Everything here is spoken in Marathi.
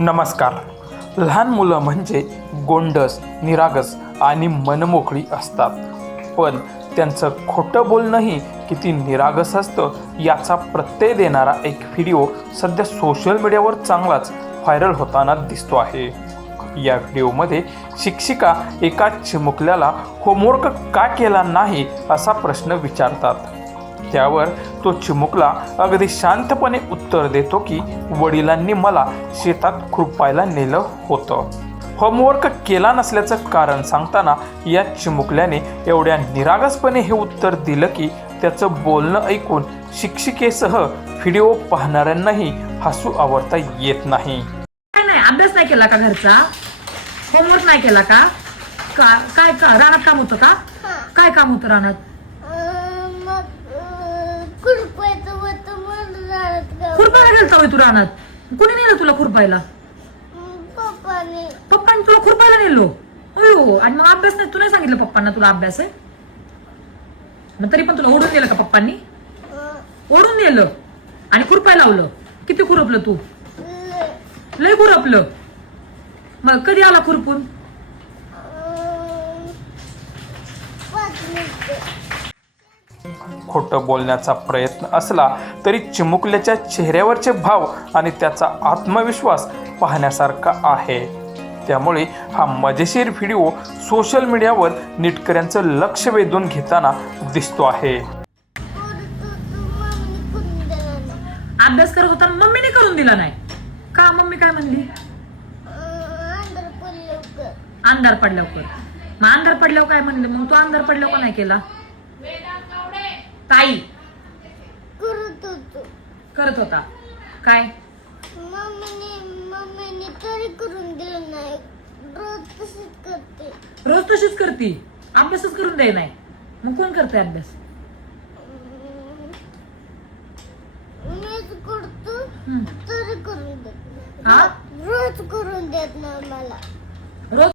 नमस्कार. लहान मुलं म्हणजे गोंडस, निरागस आणि मनमोकळी असतात. पण त्यांचं खोटं बोलणंही किती निरागस असतं याचा प्रत्यय देणारा एक व्हिडिओ सध्या सोशल मीडियावर चांगलाच व्हायरल होताना दिसतो आहे. या व्हिडिओमध्ये शिक्षिका एका चिमुकल्याला होमवर्क का केला नाही असा प्रश्न विचारतात. त्यावर तो चिमुकला अगदी शांतपणे उत्तर देतो की वडिलांनी मला शेतात खुरपायला नेलं होतं. होमवर्क केला नसल्याचं कारण सांगताना या चिमुकल्याने एवढ्या निरागसपणे हे उत्तर दिलं की त्याचं बोलणं ऐकून शिक्षिकेसह व्हिडिओ पाहणाऱ्यांनाही हसू आवरता येत नाही. नाही, अभ्यास नाही केला का घरचा? होमवर्क नाही केला का? काय का रानात काम होतं का? काय काम होतं रानात? खुरपायला गेलता होय तू रानात? कुणी नेलं तुला खुरपायला? पप्पाने तुला खुरपायला नेलो. हो, आणि मग अभ्यास नाही? तू नाही सांगितलं पप्पांना तुला अभ्यास आहे? मग तरी पण तुला ओढून नेलं का पप्पांनी? ओढून नेलं आणि खुरपायला लावलं. किती खुरपलं तू? लय खुरपलं. मग कधी आला खुरपून? खोटं बोलण्याचा प्रयत्न असला तरी चिमुकल्याच्या चेहऱ्यावरचे भाव आणि त्याचा आत्मविश्वास पाहण्यासारखा आहे. त्यामुळे हा मजेशीर व्हिडिओ सोशल मीडियावर नेटकऱ्यांचं लक्ष वेधून घेताना दिसतो आहे. अभ्यास करत होता मम्मीने करून दिला नाही का? मम्मी काय म्हणली? अंधार पडल्यावर. मग अंधार पडल्यावर काय म्हणले? मग तू अंधार पडल्यावर का नाही केला? ताई करत होता काय? मम्मीने तरी करून दिलं नाही. रोज तशीच करते. अभ्यासच करून द्याय नाही. मग कोण करते अभ्यास? मीच करतो तरी करून देत हा? रोज करून देत नाही मला. रोज